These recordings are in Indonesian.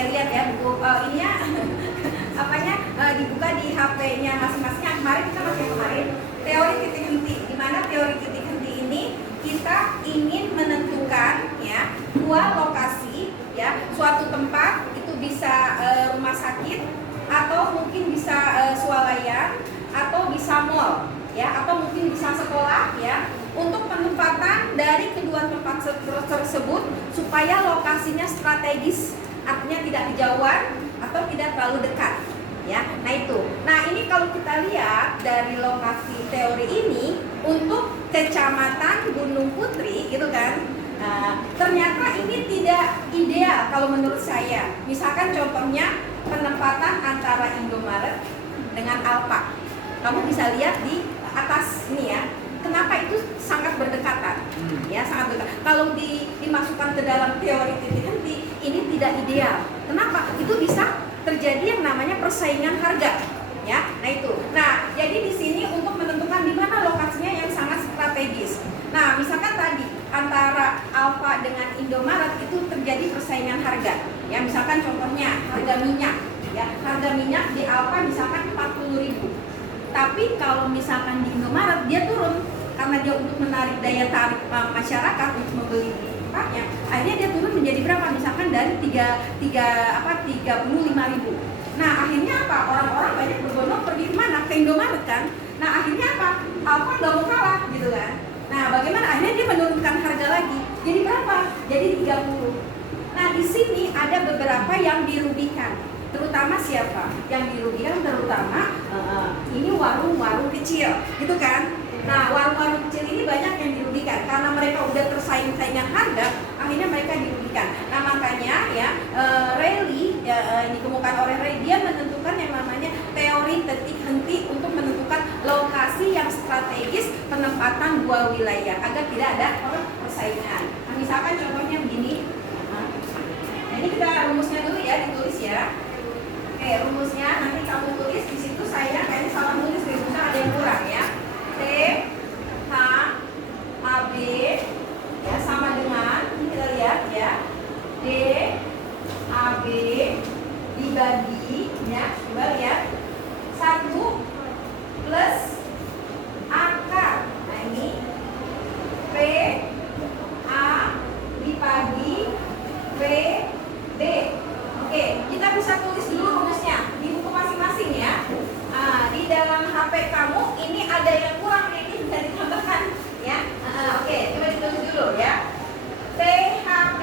Oke, lihat ya buku ini ya. Apanya dibuka di HP-nya masing-masing. Yang kemarin kita pakai kemarin teori titik henti. Di mana teori titik henti ini kita ingin menentukan ya dua lokasi ya, suatu tempat itu bisa rumah sakit atau mungkin bisa swalayan atau bisa mall ya, atau mungkin bisa sekolah ya, untuk penempatan dari kedua tempat tersebut supaya lokasinya strategis, artinya tidak kejauhan atau tidak terlalu dekat ya. Nah itu. Nah ini kalau kita lihat dari lokasi teori ini untuk Kecamatan Gunung Putri gitu kan, ternyata ini tidak ideal kalau menurut saya. Misalkan contohnya penempatan antara Indomaret dengan Alfa. Kamu bisa lihat di atas ini ya. Kenapa itu sangat berdekatan? Ya, sangat dekat. Kalau dimasukkan ke dalam teori titik henti, ini tidak ideal. Kenapa? Itu bisa terjadi yang namanya persaingan harga. Ya, nah itu. Nah, jadi di sini untuk menentukan di mana lokasinya yang sangat strategis. Nah, misalkan tadi antara Alfa dengan Indomaret itu terjadi persaingan harga. Ya, misalkan contohnya harga minyak. Ya, harga minyak di Alfa misalkan 40.000. Tapi kalau misalkan di Indomaret dia turun karena dia untuk menarik daya tarik masyarakat untuk membeli tempatnya, akhirnya dia turun menjadi berapa? Misalkan dari 35.000. Nah akhirnya apa? Orang-orang banyak berbondong pergi kemana? Ke Indomaret kan? Nah akhirnya apa? Alfa nggak mau kalah gitu kan? Nah bagaimana? Akhirnya dia menurunkan harga lagi. Jadi berapa? Jadi 30. Nah di sini ada beberapa yang dirugikan. Terutama siapa? Yang dirugikan terutama ini warung-warung kecil, gitu kan? Nah warung-warung kecil ini banyak yang dirugikan karena mereka udah tersaing-saingan harga, akhirnya mereka dirugikan. Nah makanya ya Rayleigh ditemukan oleh Rayleigh, dia menentukan yang namanya teori titik henti untuk menentukan lokasi yang strategis penempatan dua wilayah agar tidak ada persaingan. Nah, misalkan contohnya begini. Nah, ini kita rumusnya dulu ya, ditulis ya. Oke, rumusnya nanti kamu tulis di situ. Saya kayaknya salah nulis di rumusnya, ada yang kurang ya. T H A B ya sama dengan, ini kita lihat ya, D A B dibagi ya, coba lihat 1 plus akar. Nah ini P A dibagi P B. Oke, kita bisa tulis dulu rumusnya di buku masing-masing ya. Nah, di dalam HP kamu ini ada yang kurang, ini bisa ditambahkan ya. Oke, coba ditulis dulu ya. THB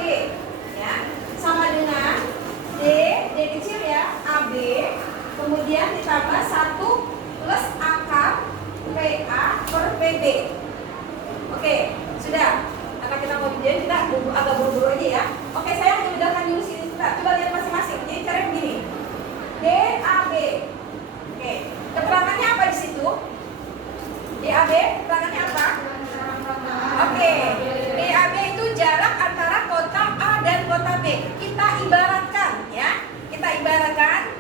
ya sama dengan D kecil ya, AB, kemudian ditambah 1 plus akar PA per PB. Oke, sudah. Karena kita mau jadi kita agak buru-buru aja ya. Oke, saya memudahkan dulu sini. Coba lihat masing-masing. Jadi caranya begini. DAB. Oke, keterangannya apa di situ? DAB, keterangannya apa? Oke, DAB itu jarak antara kota A dan kota B. Kita ibaratkan ya. Kita ibaratkan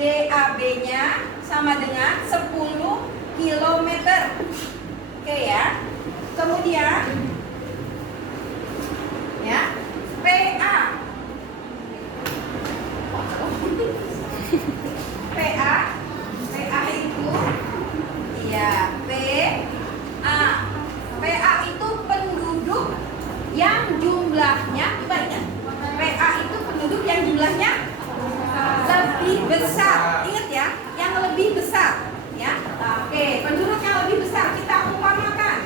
DAB-nya sama dengan 10 km. Oke ya. Kemudian ya, PA. PA itu iya, PA itu penduduk yang jumlahnya, coba ingat, PA itu penduduk yang jumlahnya lebih besar. Ingat ya, yang lebih besar ya. Oke, penduduk yang lebih besar kita umpamakan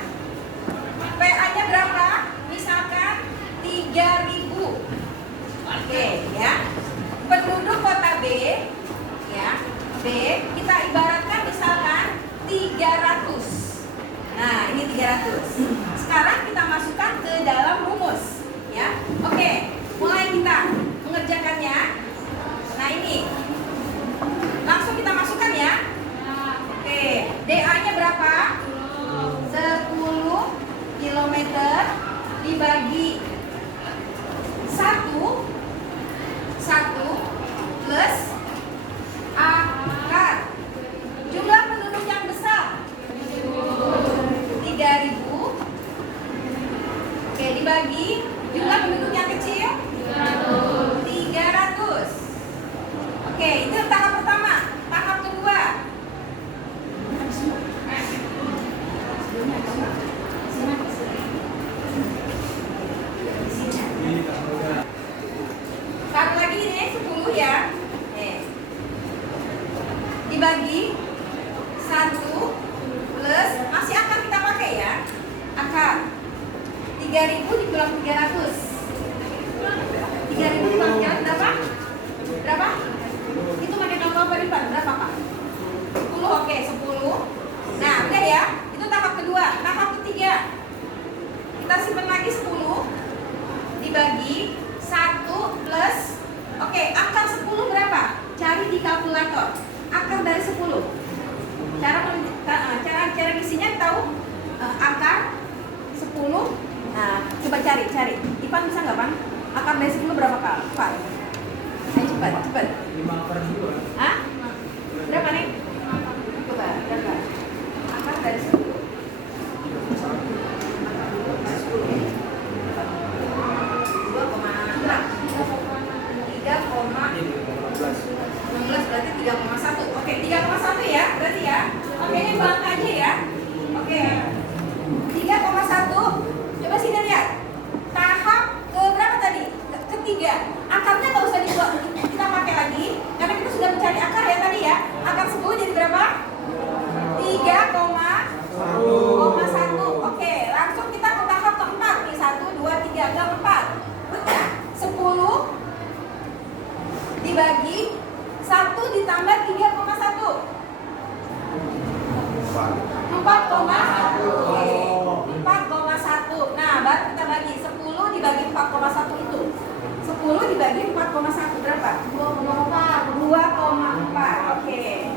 PA-nya berapa? Misalkan 3.000. Oke ya. Penduduk kota B ya, B kita ibaratkan misalkan 300. Nah, ini 300. Sekarang kita masukkan ke dalam rumus ya. Oke, mulai kita mengerjakannya. Nah, ini langsung kita masukkan ya. Oke, DA-nya berapa? 10 km dibagi 1 plus akar jumlah penduduk yang besar 3.000. Oke, dibagi jumlah penduduk yang kecil 300. ya. Dibagi 1 plus, masih akar kita pakai ya. Akar 3000 dikulang 300. 3000 dikulang 300 berapa? Berapa? Itu pakai kalkulator lipat berapa Pak? 10, oke 10. Nah udah ya, itu tahap kedua. Tahap ketiga, kita simpan lagi 10 dibagi 1 plus, oke akar 10 berapa? Cari di kalkulator. Akar dari 10. Cara isinya tahu, akar 10. Nah, coba cari. Ipan bisa nggak, Bang? Akar dari 10 berapa kali? Pak. Ayo cepat. 5/2. Hah? Berapa nih? Coba, berapa? Akar dari 10. 16 berarti 3,1. Oke, 3,1 ya, berarti ya. Oke, ini bangka aja ya. Oke. 3,1. Coba sini lihat. Tahap ke berapa tadi? Ketiga. Akarnya nggak usah dibuat, kita pakai lagi karena kita sudah mencari akar ya tadi ya. Akar 10 jadi berapa? 3,1. Oke, langsung kita ke tahap keempat nih. 1, 2, 3, enggak 4. 10 dibagi 1 ditambah 3,1. 4,1. Oke. 4,1. Nah, baru kita bagi 10 dibagi 4,1 itu. 10 dibagi 4,1 berapa? 2,4. Oke.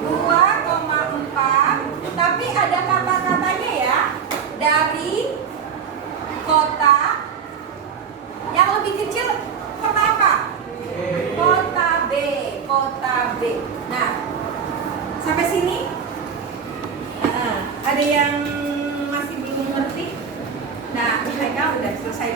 2,4. Tapi ada kata-katanya ya. Dari kota yang lebih kecil kota apa? Kota B. Nah, sampai sini ada yang masih belum ngerti? Nah, mereka udah selesai.